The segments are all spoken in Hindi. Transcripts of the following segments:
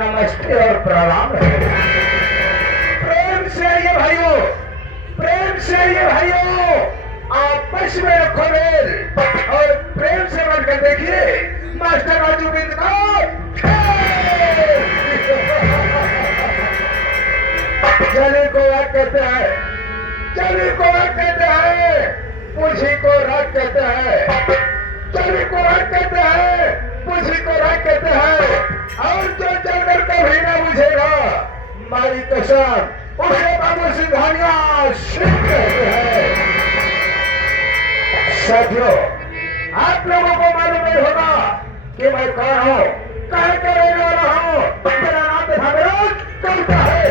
नमस्ते और प्रणाम है। प्रेम से आइए भाइयों, प्रेम से आइए भाइयों, आपस में रखो मेल और प्रेम से बनकर देखिए मास्टर राजू बिंद का जली को राग कहते हैं, जली को राग कहते हैं, पुछी को राग कहते हैं, जली को राग कहते हैं, पुछी को राग कहते हैं। और जो जलकर कभी ना बुझेगा मारी कसम उसे बाबू सिंघानिया सिंह कहते हैं। साथियों, आप लोगों को मालूम नहीं होगा कि मैं कौन हूँ, कह कर रहने वाला हूँ। मेरा नाम देखावेरोज कविता है।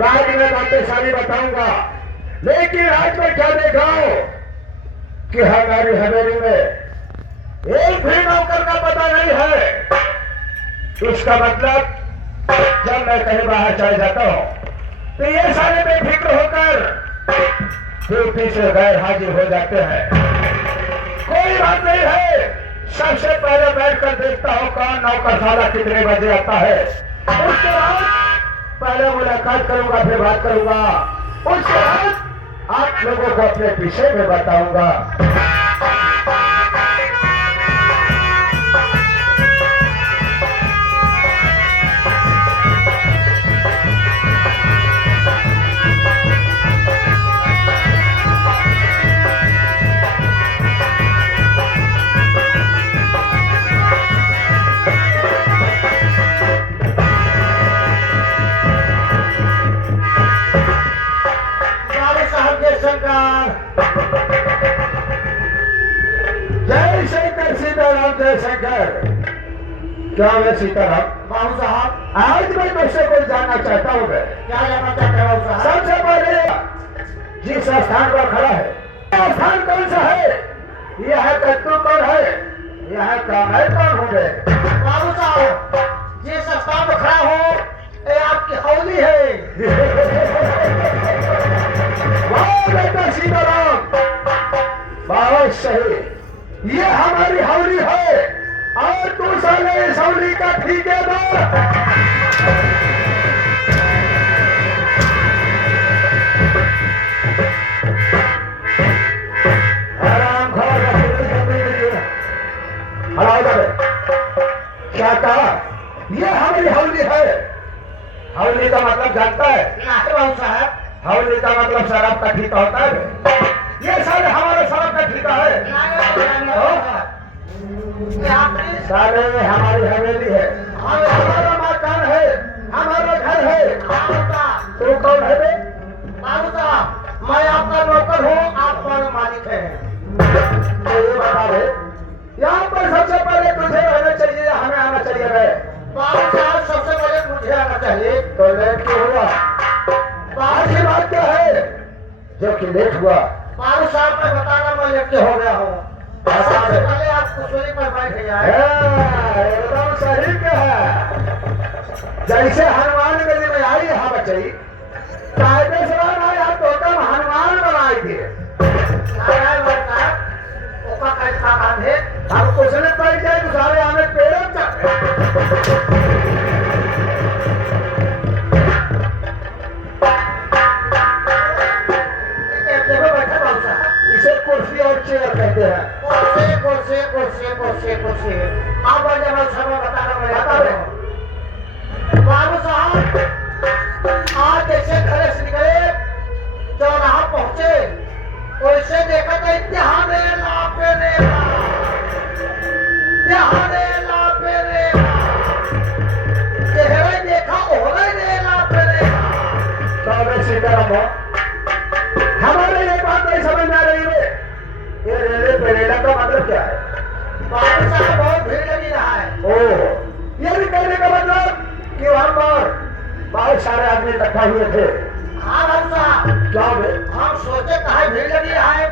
बाद में बातें सारी बताऊंगा, लेकिन आज मैं क्या देख रहा हूँ कि हमारी हवेली में एक भी नौकर का पता नहीं है। इसका मतलब जब मैं कहीं बाहर चले जाता हूँ तो ये सारे बेफिक्र होकर ड्यूटी से गैर हाजिर हो जाते हैं। कोई बात नहीं है, सबसे पहले बैठकर देखता हूँ कौन नौकरशाला कितने बजे आता है। उसके बाद पहले मुलाकात करूंगा, फिर बात करूंगा। उसके बाद आप लोगों को अपने विषय में बताऊंगा। जय शंकर सीताराम, जय शंकर। क्या है सीताराम? बाबू साहब, आज मैं तुझसे कुछ जानना चाहता हूँ। क्या जानना चाहते हैं बाबू साहब? सबसे पहले जिस स्थान पर खड़ा है, स्थान कौन सा है? यह कद्दू कौन है? यह कामय कौन हो गए? बाबू साहब, जिस स्थान पर खड़ा हो ये आपकी हौली है। वाह बेटा सीताराम, बहुत सही, ये हमारी हौली है और तू साले इस हौली का ठेकेदार। क्या कहा? ये हमारी हौली है। हौली का मतलब जानता है? नहीं बाबू साहब। हौली का मतलब शराब का ठेका होता है। ये सारे हमारे शराब का ठेका है। सारे में हमारी हवेली है, हमारा मकान है, हमारा घर है। तू कौन है बे? बाबू साहब, मैं आपका नौकर हूँ, आप हमारे मालिक हैं। तो ये बता दे, यहाँ पर सबसे पहले तुझे रहना चाहिए या हमें आना चाहिए? बाबू साहब, सबसे पहले मुझे आना चाहिए। तो लेट क्यों हुआ? बात की बात क्या है जो कि लेट हुआ? बाबू साहब, मैं बताना मैं लेट हो गया हूँ। सबसे पहले आप कुर्सी पर बैठ जाए। एकदम सही कहा। जैसे हनुमान गली में आई यहाँ बचाई, कायदे से आया तो कम हनुमान कहते हैं। कुर्सी कुर्सी कुर्सी कुर्सी कुर्सी आप जब समय बता रहा मैं बता रहा हूँ बाबू साहब आज जैसे घर से निकले चौराहा पहुंचे वैसे देखा था यहाँ रेला पे रेला यहाँ रेला पे रेला चेहरे देखा ओहरे रेला पे रेला तो सीताराम हमारे ये बात नहीं समझ में आ रही है, ये रेले पे रेला का मतलब क्या है? बाबू साहब बहुत भीड़ लगी रहा है। ओह, ये भी कहने का मतलब कि वहां पर बहुत सारे आदमी इकट्ठा हुए थे। हाँ बाबू साहब क्या हुए? हम सोचे कहा भीड़ लगी है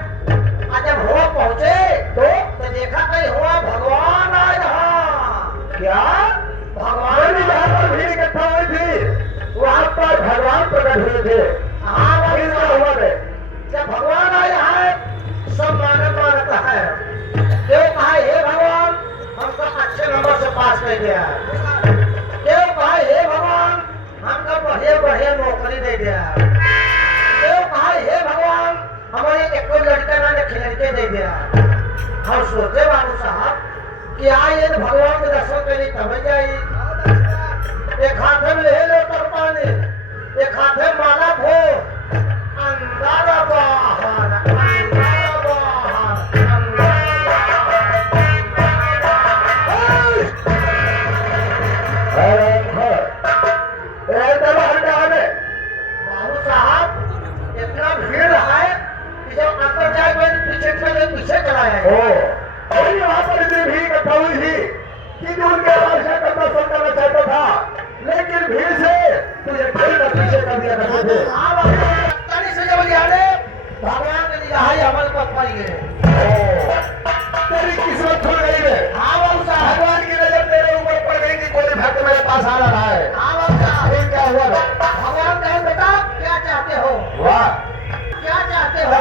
और जब हुआ पहुंचे तो देखा कहीं हुआ भगवान आए रहा। क्या भगवान जहाँ पर भीड़ इकट्ठा हुई थी वहां पर भगवान प्रकट हुए थे। हाँ बाबू फिर क्या साहब हुआ रे? जब भगवान आए हैं सब मानता है क्यों कहा हे भगवान हमको अच्छे नंबर से पास कर दिया क्यों कहा हे भगवान हमको बढ़िया बढ़िया नौकरी दे दिया क्यों कहा हे भगवान हमारे एक लड़का ना खिलड़के दे दिया। हम सोचे बाबू साहब कि आइए तो भगवान के दर्शन करने तब जाइए। एक हाथ में ले लो तर पानी एक हाथ में माला भो अंदर बाहर अंदर बाहर बाबू साहब इतना भीड़ है कि जब अंदर जाए पीछे चला जाए। वहाँ पर इतनी भीड़ इकट्ठा हुई थी कि जो उनके बादशाह करना सब करना चाहता था, लेकिन भीड़ से तुझे ठेल कर पीछे कर दिया करते थे। से जब लिहाने भगवान के निगाह अमल पर पाइए तेरी किस्मत खुल गई है। हाँ बाबू साहब भगवान की नजर तेरे ऊपर पड़ गई कि कोई भक्त मेरे पास आ रहा है। हाँ बाबू साहब फिर क्या हुआ? भगवान कहे बेटा क्या चाहते हो वाह, क्या चाहते हो।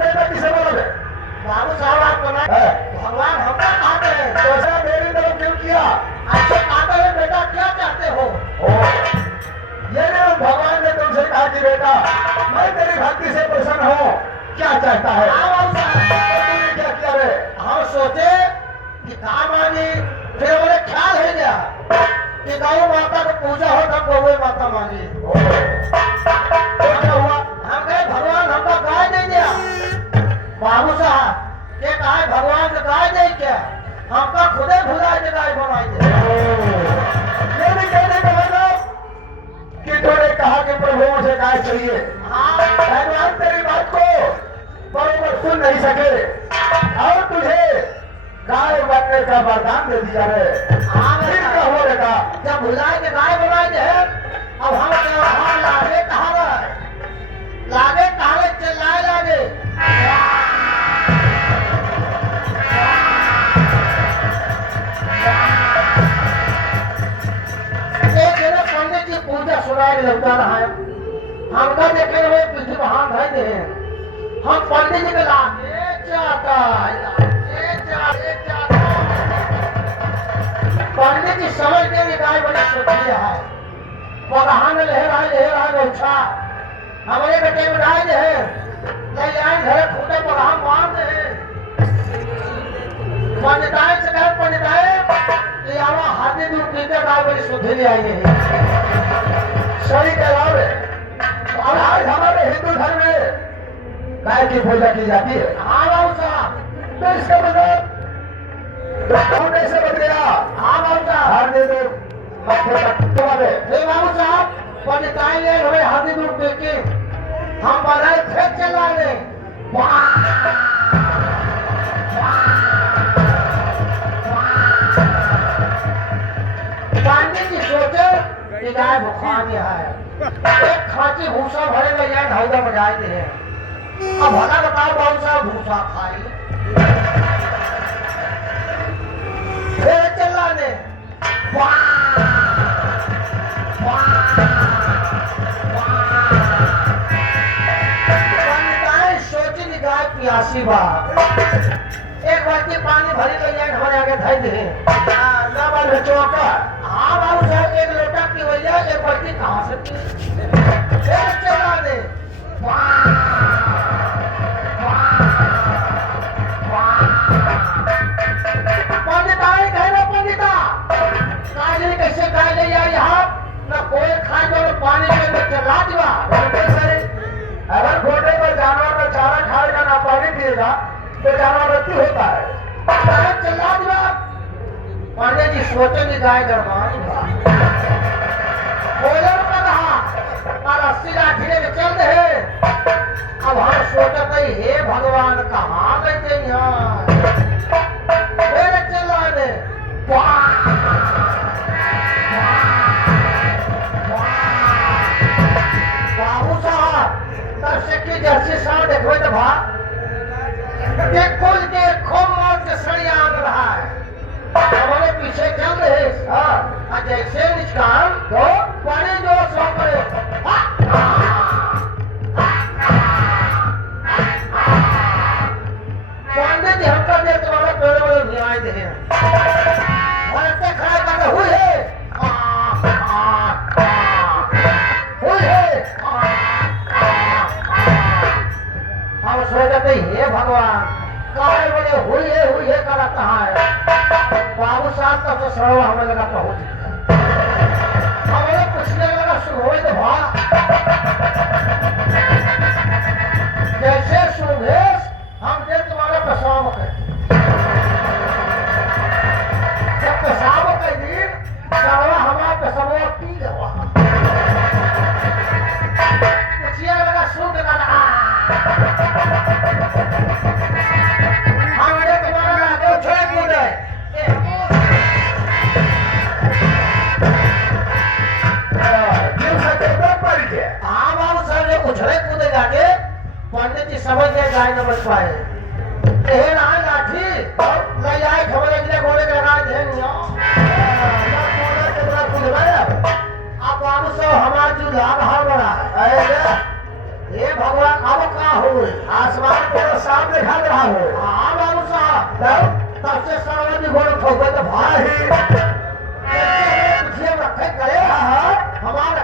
बेटा किसे बोलोगे? बाबू साहब आपको ना भगवान हमको कहते हैं तो ऐसा मेरी तरफ क्यों किया? आपसे कहते हैं बेटा क्या चाहते हो। ये नहीं भगवान ने तुमसे कहा कि बेटा मैं तेरी भक्ति से प्रसन्न हूँ, क्या चाहता है? हाँ बाबू साहब तो तूने क्या किया रे? हम सोचे कि काम मांगी फिर हमारे ख्याल है गया कि गौ माता को पूजा हो तब गौ माता मांगी। तो क्या हुआ? हम कहे भगवान हमको गाय नहीं दिया। बाबू साहब ये कहा भगवान को गाय नहीं क्या हमको खुदे भुला के गाय बनाई दे। ये भी कहने का मतलब कि तूने कहा कि प्रभु मुझे गाय चाहिए। हाँ भगवान तेरी बात को बरोबर सुन नहीं सके और तुझे गाय बनने का वरदान दे दिया रे। हाँ फिर क्या हुआ बेटा? जब भुलाए के गाय बनाई दे अब हम लागे कहा लागे कहा चिल्लाए लागे पंडित जी पूजा सुनाए लगता रहा है हमका देखे हुए पीछे हाथ धर दे हम पंडित जी के लागे पंडित जी समझ के गाय बड़ी सोची है पगहा में लहरा अच्छा हमारे बेटे में गाय है नहीं आए घर खूटे पगहा मार दे पंडिताए से कहे पंडिताए ये आवा हाथी दूर पीकर गाय बड़ी शुद्धि ले आई है। सही कहलाव है। और आज हमारे हिंदू धर्म में गाय की पूजा की जाती है। हाँ बाबू साहब तो इसका मतलब कौन कैसे बन गया? हाँ बाबू साहब हर दिन मत्थे तक वाले हे बाबू साहब पंडिताई ले हमें हाथी दूर देके हम बनाए फिर चला गए। पंडित जी सोचे कि गाय बुखार गया है एक खांची भूसा भरे में जाए ढाउदा बजाए दे अब भला बताओ बाबू साहब भूसा खाई फिर चिल्लाने सोची गाय प्यासी बा एक बाल्टी पानी भरी ले जाए हमारे आगे धर दे ना चौका हाँ हाँ बाबू साहब, एक लोटा की भैया एक बल्टी कहाँ से पी? फिर चला दे। पंडित आए कहना पंडिता, काजल कैसे गाय ले आई यहाँ? न कोई खाए जो पानी के अंदर चला दिया। अगर घोड़े पर जानवर का चारा खाएगा ना पानी पिएगा तो जानवर मृत्यु होता है। अरे चला दिया। पंडित जी सोचेंगे गाय गरमान बोले का कहा और 80 लाठी लेके चल रहे। अब हम सोचते ही हे भगवान कहाँ लेते यहाँ? मेरे चलाने बाबू साहब दर्शक की जर्सी साहब देखो तो भा कुल के खूब मौत के सड़िया आन रहा है। हमारे पीछे चल रहे और जैसे निष्काम तो बड़े जो सौ करे पंडित जी हमका देख तुम्हारा पेड़ वाले न्याय दे खड़ा करते हुए हम सोचते हे भगवान काहे बोले हुई है करा कहाँ है? बाबू साहब तब से सरवा हमें लगा पहुंच हमें पूछने लगा शुरू हो तो भा जैसे सुबह हम देख तुम्हारा पेशाब कर जब पेशाब कर दिन सरवा हमारा पेशाब पी गया पूछिए लगा शुद्ध लगा हमने तुम्हारा लागे उछले कूदे हाँ बाबू साहब ने उछले कूदे जाके पंडित जी समझ गए गाय न बच पाए। एहन आए लाठी नहीं आए खबर अगले घोड़े के लगा दे अब बाबू साहब हमारा जो लाभ हार बड़ा है। ये भगवान अब कहाँ हुए? आसमान पूरा साफ दिखा रहा हो। हाँ बाबू साहब तब से सरवती घोड़े ठोके तो भाई रखे करे हमारा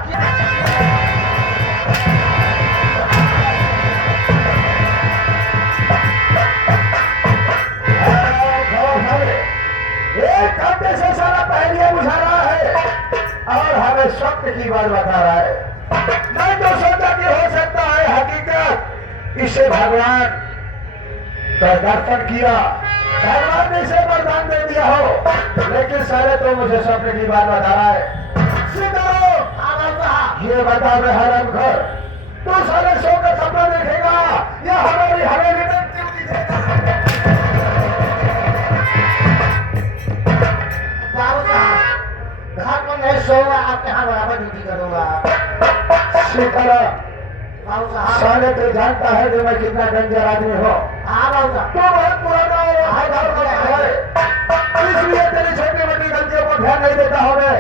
एक घंटे से सारा पहलिया बुझा रहा है और हमें सत्य की बात बता रहा है। मैं तो सोचा कि हो सकता है हकीकत इसे भगवान का दर्शन किया, भगवान ने इसे वरदान दे दिया हो, लेकिन सारे तो मुझे सपने की बात बता रहा है। ये बता रहे हरम घर तू सारे सो का सपना देखेगा या हमारी हवेली में बाबू साहब घर में नहीं सोऊंगा आपके यहाँ बराबर ड्यूटी करूंगा। बाबू साहब साले तो जानता है कि मैं कितना डेंजर आदमी हो। हाँ बाबू साहब तो बहुत पुराना है इसलिए तेरी छोटी मोटी गलतियों को ध्यान नहीं देता हो। मैं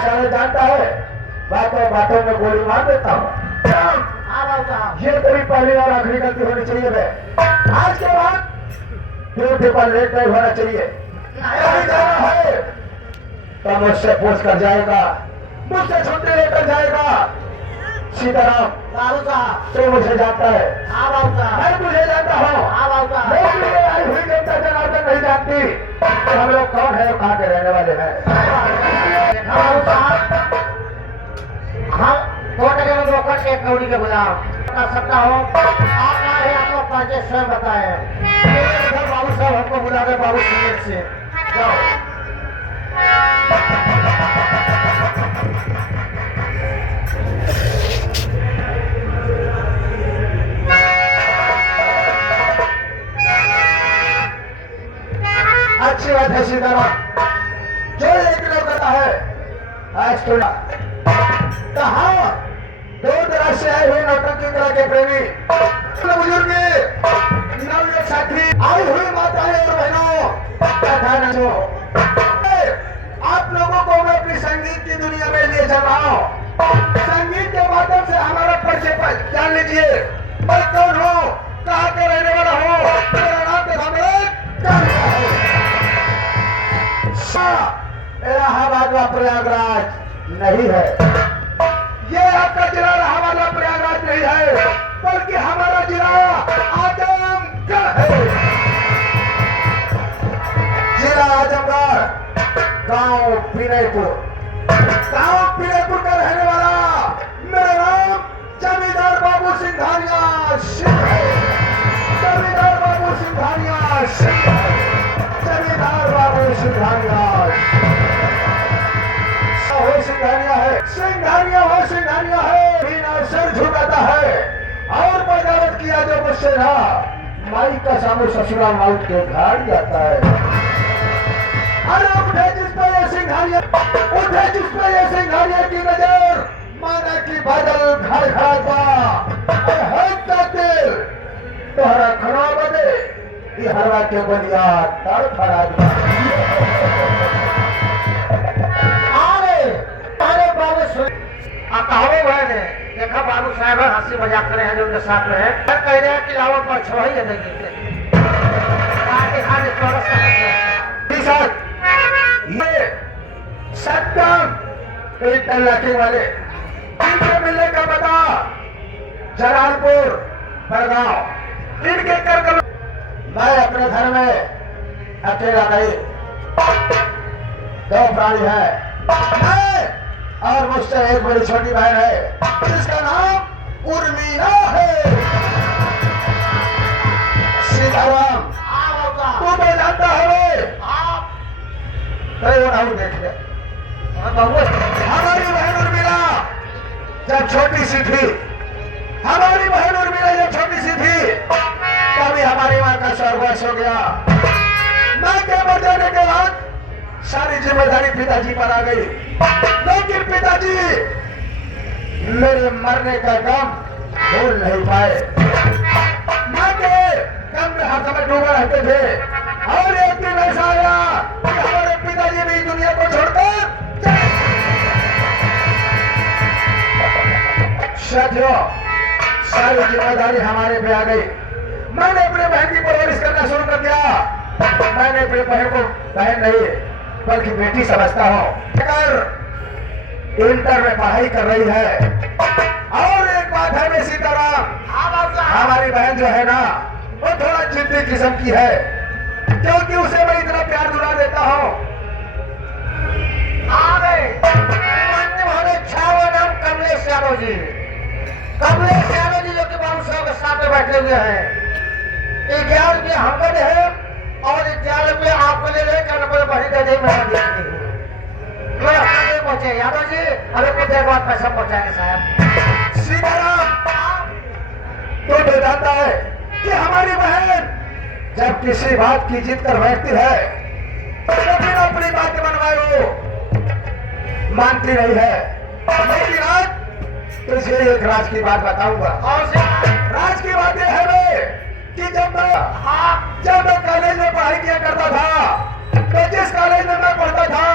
साले जानता है बातों बातों में गोली मार देता हूँ। हाँ बाबू साहब ये तेरी पहली और आखिरी गलती होनी चाहिए है। आज के बाद ड्यूटी पर लेट नहीं होना चाहिए। नहीं जाना है तो मुझसे पूछ कर जाएगा, मुझसे छुट्टी लेकर जाएगा। सीताराम बाबू साहब तो मुझे जानता है। हाँ बाबू साहब मैं तुझे जानता हूँ। हाँ बाबू साहब मेरे लिए आई हुई जनता जनार्दन नहीं जानती कि हम लोग कौन है और कहाँ के रहने वाले हैं। बाबू साहब हम छोटे के लोग एक कौड़ी के गुलाम कर सकता हूँ। आप आए आपको परिचय स्वयं बताए। बाबू साहब हमको बुला दे बाबू सुनील से जाओ। अच्छी बात है सीताराम, जो एक लोग करता है आज थोड़ा कहा दो तरह से आए हुए नौटंकी कला के प्रेमी बुजुर्ग नवयुवक साथी आई हुई माताएं और बहनों तथा नजो, आप लोगों को मैं अपनी संगीत की दुनिया में ले चल रहा हूँ। संगीत के माध्यम से हमारा परिचय जान लीजिए। मैं कौन हूँ, कहाँ के रहने वाला हूँ, मेरा नाम तो इलाहाबाद व प्रयागराज नहीं है। ये आपका जिला इलाहाबाद व प्रयागराज नहीं है, बल्कि हमारा जिला आजमगढ़ है। जिला आजमगढ़, गांव विनयपुर। गांव विनयपुर का रहने वाला मेरा नाम जमींदार बाबू सिंघानिया सिंह है। जमींदार बाबू सिंघानिया सिंह है। जमींदार बाबू सिंघानिया हो सिंघानिया है। सिंघानिया हो सिंघानिया है। बिना सिर झुकाता है और बगावत किया जो मुझसे रहा, माई का सामू ससुरा माउट के घर जाता है। अरे उठे जिस पे ये सिंघानिया, उठे जिस पे ये सिंघानिया की नजर, माना की बादल घर घाटा दिल तोहरा खड़ा बदे ये हरवा के बलिया तर फड़ा। अरे बाबू सुन, कहावे भाई ने देखा बाबू साहब हंसी मजाक करे हैं जो उनके साथ में है। कह रहे हैं कि लावण पर छोड़ ही देंगे ये सत्यम एक इलाके वाले इनके मिलने का पता जलालपुर बड़गांव। इनके कर मैं अपने घर में अकेला नहीं, दो प्राणी है, मैं और मुझसे एक बड़ी छोटी बहन है जिसका नाम उर्मिला है। सीताराम तू तो जानता है वो देख लिया। हमारी बहन उर्मिला जब छोटी सी थी, हमारी बहन उर्मिला जब छोटी सी थी, तभी हमारी माँ का स्वर्गवास हो गया। माँ के मर जाने के बाद सारी जिम्मेदारी पिताजी पर आ गई, लेकिन पिताजी मेरे मरने का गम भूल नहीं पाए। माँ के गम में हर समय डूबे रहते थे और एक दिन ऐसा आया कि हमारे पिताजी भी दुनिया को छोड़कर साथियों सारी जिम्मेदारी हमारे पे आ गई। मैंने अपने बहन की परवरिश करना शुरू कर दिया। मैंने अपने बहन को बहन नहीं बल्कि बेटी समझता हूँ। अगर इंटर में पढ़ाई कर रही है और एक बात है मैं सीताराम, हमारी बहन जो है ना वो थोड़ा जिद्दी किस्म की है, क्योंकि उसे मैं इतना प्यार दुला देता हूँ। कमलेश यादव जी, कमलेश यादव जी जो कि बाबू साहब के साथ में बैठे हुए हैं। 11 रुपये हमको दे और 11 रुपये आपको ले लेकर अपने बड़ी दे मैं पहुंचे। यादव जी हमें कुछ देर बाद पैसा पहुंचाएंगे साहब। सीताराम तो जानता है कि हमारी बहन जब किसी बात की जिद कर बैठती है तो फिर अपनी बात मनवाए वो मानती नहीं है। लेकिन आज तुझे एक राज की बात बताऊंगा। राज की बात यह है कि जब मैं कॉलेज में पढ़ाई किया करता था तो जिस कॉलेज में मैं पढ़ता था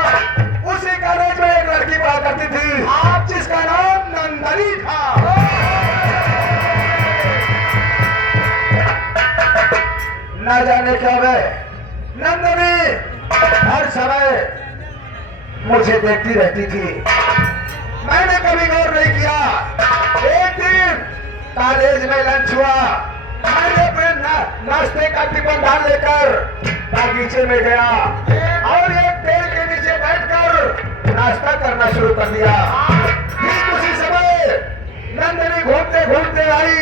उसी कॉलेज में एक लड़की पढ़ा करती थी जिसका नाम नंदनी था। न जाने क्यों वे नंदनी हर समय मुझे देखती रहती थी। मैंने कभी गौर नहीं किया। एक दिन कॉलेज में लंच हुआ, मैंने अपने नाश्ते का टिफिन डाल लेकर बागीचे में गया और एक पेड़ के नीचे बैठकर नाश्ता करना शुरू कर दिया। ठीक उसी समय नंदनी घूमते घूमते आई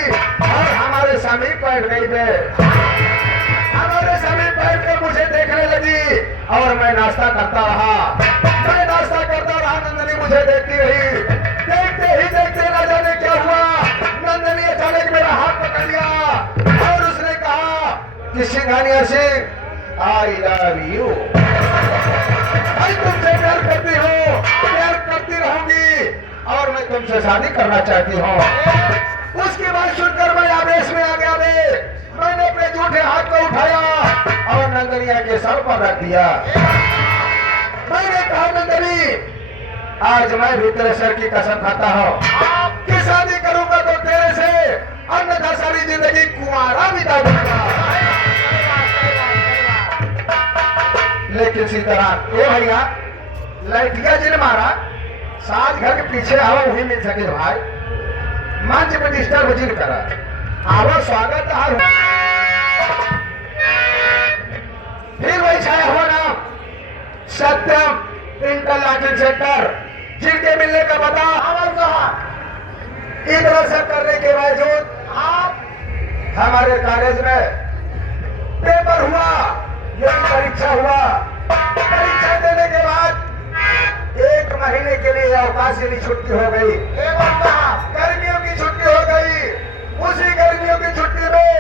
और हमारे समीप बैठ गई थे। हमारे समीप बैठकर मुझे देखने लगी और मैं नाश्ता करता रहा। मैं नाश्ता करता रहा, नंदनी मुझे देखती रही। देखते ही देखते ना जाने क्या हुआ, नंदनी अचानक मेरा हाथ पकड़ लिया और उसने कहा कि Singhania Singh I love you. मैं तुमसे प्यार करती हूँ, प्यार करती रहूंगी और मैं तुमसे शादी करना चाहती हूँ। उसकी बात सुनकर मैं आवेश में आ गया। मैंने अपने झूठे हाथ को उठाया और नंदनिया के सर पर रख दिया। मैंने कहा नंदनी आज मैं भी तेरे सर की कसम खाता हूँ कि शादी करूंगा तो तेरे से, अन्यथा सारी जिंदगी कुंवारा बिता दूंगा। लेकिन सीताराम ये भैया लैटिया जी ने मारा, साथ घर के पीछे आओ, वही मिल सके भाई। मंच पे डिस्टर्ब जिन करा, आओ स्वागत है। फिर वही छाया हुआ नाम सत्यम इंटरलॉकिंग सेंटर, जिनके मिलने का बता इतना सब करने के बावजूद हमारे कॉलेज में पेपर हुआ, ये परीक्षा हुआ। परीक्षा देने के बाद 1 महीने के लिए अवकाश यानी छुट्टी हो गई, गर्मियों की छुट्टी हो गई। उसी गर्मियों की छुट्टी में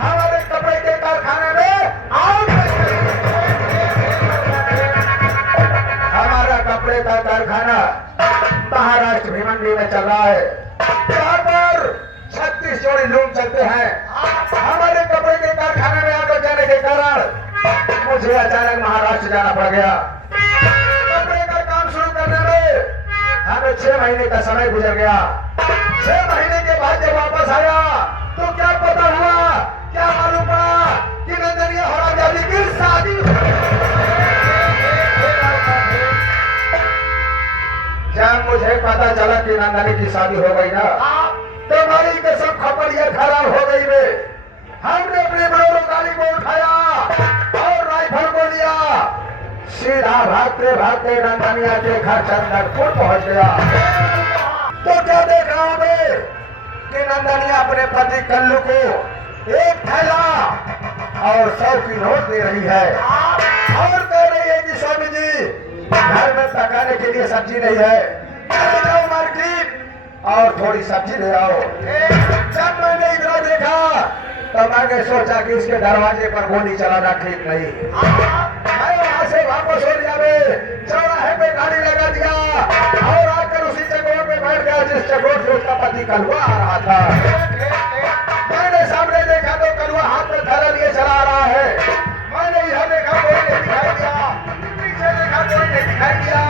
हमारे कपड़े के कारखाने में आग लग गई। हमारा कपड़े का कारखाना महाराष्ट्र भिवंडी में चल रहा है, यहाँ पर 36 जोड़ी लूम चलते हैं। हमारे कपड़े के कारखाने में आग लग जाने के कारण मुझे अचानक महाराष्ट्र जाना पड़ गया। कपड़े का काम शुरू करने में हमें 6 महीने का समय गुजर गया। 6 महीने के बाद जब वापस आया तो क्या पता हुआ, क्या मालूम पड़ा कि नंदनिया हरामजादी की शादी। जब मुझे पता चला कि नंदनी की शादी हो गई ना, तो हमारी कसम खपड़िया खराब हो गई वे। हमने अपने बड़ों गाड़ी को उठाया और राइफल को लिया, सीधा भागते भागते नंदनिया के घर चंदनपुर पहुंच गया। तो क्या देख रहा हूं मैं कि नंदनिया अपने पति कल्लू को 1 थैला और 100 की नोट दे रही है और कह रही है कि स्वामी जी घर में पकाने के लिए सब्जी नहीं है, चले जाओ मार्केट और थोड़ी सब्जी ले आओ। जब मैंने इधर देखा तो मैंने सोचा कि इसके दरवाजे पर गोली चलाना ठीक नहीं। मैं वहां से वापस हो लिया, चौराहे पे गाड़ी लगा दिया और आकर उसी चकोर पे बैठ गया जिस चकोर से उसका पति कलुआ आ रहा था। मैंने सामने देखा तो कलुआ हाथ में थैला लिए चला आ रहा है। मैंने इधर देखा कोई नहीं दिखाई दिया, पीछे देखा कोई नहीं दिखाई दिया,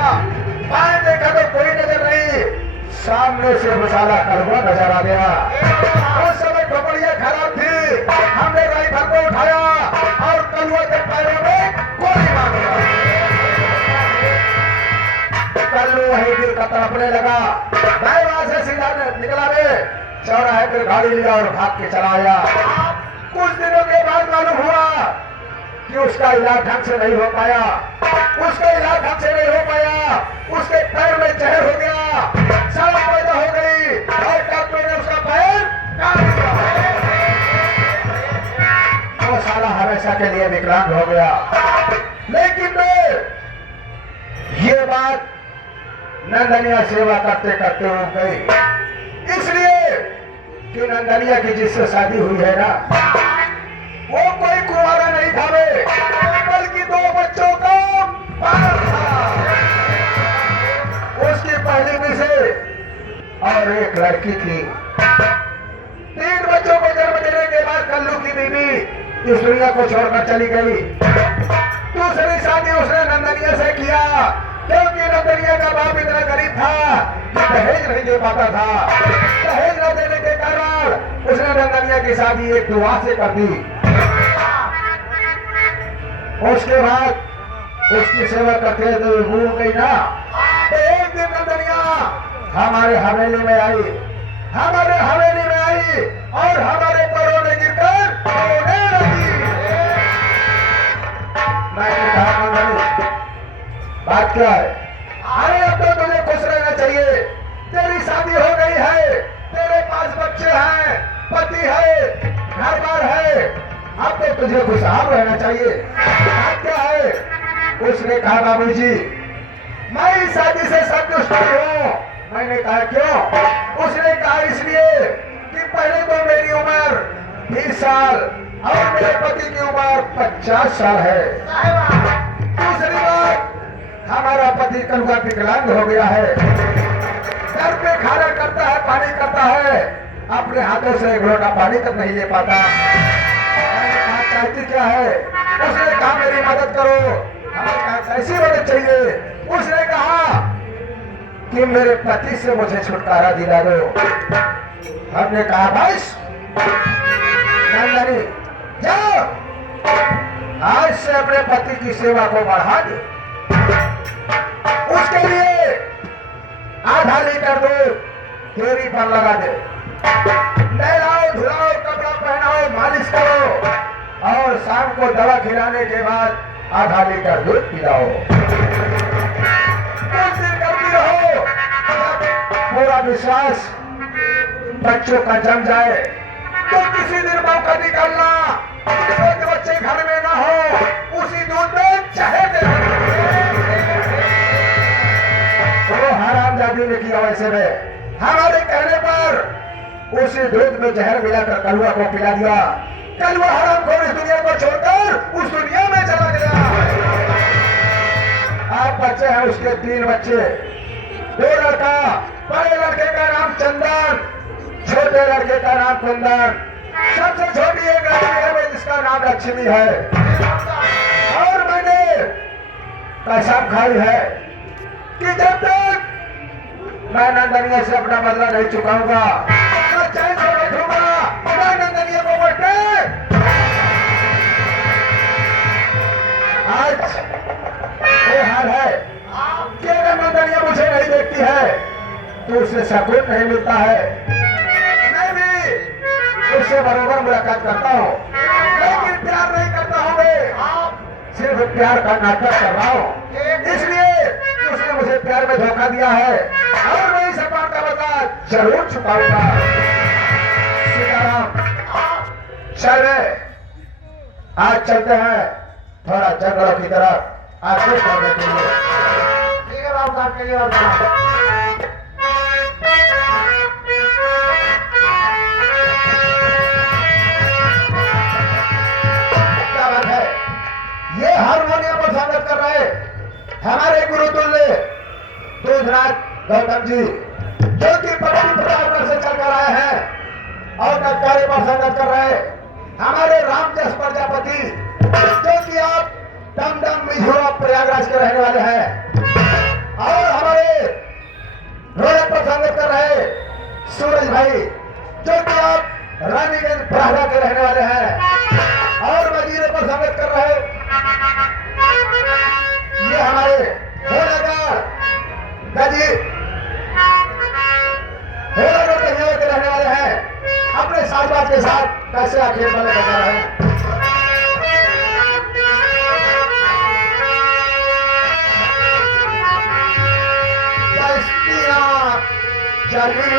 बाएं देखा तो कोई नजर नहीं, सामने से मसाला कलुआ नजर आ गया। उस समय कपड़िया खराब थी, हमने राइफल को उठाया और कलुआ के पैरों में गोली मार दिया। कल्लू वही दिल का तड़पने लगा। मैं वहां से सीधा निकला, चौराहे पर गाड़ी लिया और भाग के चला आया। कुछ दिनों के बाद मालूम हुआ कि उसका इलाज ढंग से नहीं हो पाया, उसका इलाज ढंग से नहीं हो पाया, उसके पैर में जहर हो गया, सड़क पैदा हो गई और डॉक्टर ने उसका पैर काट दिया। वो साला हमेशा के लिए विकलांग हो गया। लेकिन ये बात नंदनिया सेवा करते करते हो गई, इसलिए कि नंदनिया की जिससे शादी हुई है ना, वो कोई कुंवारा नहीं था बल्कि 2 बच्चों का बाप था। उसकी पहली मिसे और एक लड़की थी। 3 बच्चों को जन्म देने के बाद कल्लू की बीवी इस दुनिया को छोड़कर चली गई। दूसरी शादी उसने नंदनिया से किया, क्योंकि नंदनिया का बाप इतना गरीब था कि दहेज नहीं दे पाता था। दहेज न देने के कारण उसने नंदनिया की शादी एक दुआ से कर दी। उसके बाद उसकी सेवा करते तो भूल गई ना, तो एक दिन नंदनिया हमारे हवेली में आई, हमारे हवेली में आई और हमारे पैरों में गिरकर रोने लगी। मैंने कहा नंदनी बात क्या है? अरे अब तो तुझे खुश रहना चाहिए, तेरी शादी हो गई है, तेरे पास बच्चे हैं, पति है, घर बार है, अब तो तुझे खुशहाल रहना चाहिए। बात क्या है? उसने कहा बाबूजी मैं इस शादी से संतुष्ट नहीं हूँ। मैंने कहा क्यों? उसने कहा इसलिए कि पहले तो मेरी उम्र 20 साल और मेरे पति की उम्र 50 साल है। दूसरी बात हमारा पति कलुआ विकलांग हो गया है, घर पे खाना करता है, पानी करता है, अपने हाथों से एक लोटा पानी तक नहीं ले पाता। मैंने कहा चाहती क्या है? उसने कहा मेरी मदद करो। हमने कहा कैसी मदद चाहिए? उसने कहा कि मेरे पति से मुझे छुटकारा दिला दो। हमने कहा बस नंदनी जाओ, आज से अपने पति की सेवा को बढ़ा दो। लीटर दूध तेरी पर लगा दे, नहलाओ धुलाओ कपड़ा पहनाओ मालिश करो और शाम को दवा खिलाने के बाद आधा लीटर दूध पिलाओ। कुछ दिन करती रहो, पूरा विश्वास बच्चों का जम जाए तो किसी दिन मौका निकालना, छोटे बच्चे घर में ना हो, उसी दूध में चाहे दे। तो हरामजादी ने किया वैसे में हमारे कहने पर उसी दूध में जहर मिलाकर कलुआ को पिला दिया। कलुआ हरामखोर इस दुनिया को छोड़कर उस दुनिया में चला गया। आप बच्चे हैं उसके 3 बच्चे, 2 लड़का, बड़े लड़के का नाम चंदन, छोटे लड़के का नाम कुंदन, सबसे छोटी एक लड़की है जिसका नाम लक्ष्मी है। और मैंने कसम खाई है कि जब तक मैं नंदनिया से अपना बदला नहीं चुकाऊंगा, मैं चैन से बैठूंगा, मैं नंदनिया को बैठे। आज ये हाल है कि अगर नंदनिया मुझे नहीं देखती है तो उसे सुकून नहीं मिलता है। मैं भी उससे बराबर मुलाकात करता हूँ, लेकिन प्यार नहीं करता हूँ। मैं सिर्फ प्यार का नाटक कर रहा हूँ, इसलिए उसने मुझे प्यार में धोखा दिया है और मैं इस अपमान का बदला जरूर चुकाऊंगा। सीताराम, चले आज चलते हैं थोड़ा जंगलों की तरफ आगे बढ़ने के लिए। ठीक है बाबू साहब, चलिए बाबू साहब। क्या बात है, ये हारमोनियम पर स्वागत कर रहे हमारे गुरुतुल्य दूधराज गौतम जी, जो कि 25-50 वर्ष से चलकर आए हैं और नटकारी पर स्वागत कर रहे हमारे रामजस प्रजापति, जो कि आप दमदम मिझोरा प्रयागराज के रहने वाले हैं। और हमारे ढोलक पर स्वागत कर रहे सूरज भाई, जो कि आप रानीगंज प्रहरा के रहने वाले हैं। और मजीरे पर स्वागत कर रहे ये हमारे होलागढ़ गजी होलागढ़ के रहने वाले हैं, अपने साथ के साथ कैसे आखिर वाले बता रहे हैं। चली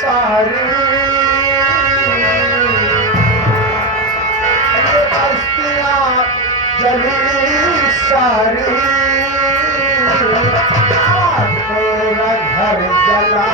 सारी बस्तियां चली सारी, पूरा घर जला